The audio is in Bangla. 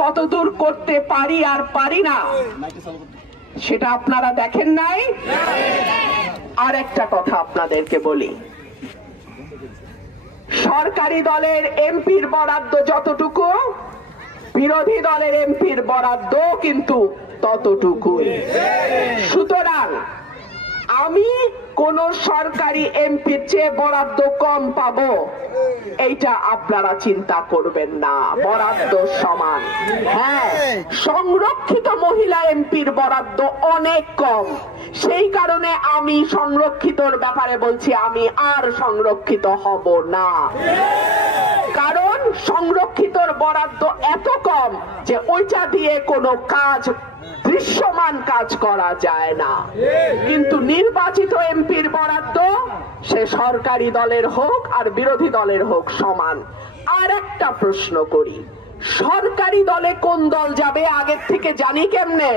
কতদূর করতে পারি আর পারি না সেটা আপনারা দেখেন নাই। আর একটা কথা আপনাদেরকে বলি, সরকারি দলের এমপির বরাদ্দ যতটুকু, বিরোধী দলের এমপির বরাদ্দ কিন্তু ততটুকুই। সুতরাং আমি কোন সরকারি এমপির চেয়ে বরাদ্দ কম পাবো এইটা আপনারা চিন্তা করবেন না, বরাদ্দ সমান। হ্যাঁ, সংরক্ষিত মহিলা এমপির বরাদ্দ অনেক কম, সেই কারণে আমি সংরক্ষিতর ব্যাপারে বলছি আমি আর সংরক্ষিত হব না। কারণ সংরক্ষিতর বরাদ্দ এত কম যে ওইটা দিয়ে কোনো কাজ, দৃশ্যমান কাজ করা যায় না। কিন্তু নির্বাচিত এমপির বরাদ্দ সে সরকারি দলের হোক আর বিরোধী দলের হোক সমান। আর একটা প্রশ্ন করি, সরকারি দলে কোন দল যাবে আগের থেকে জানি কেমনে?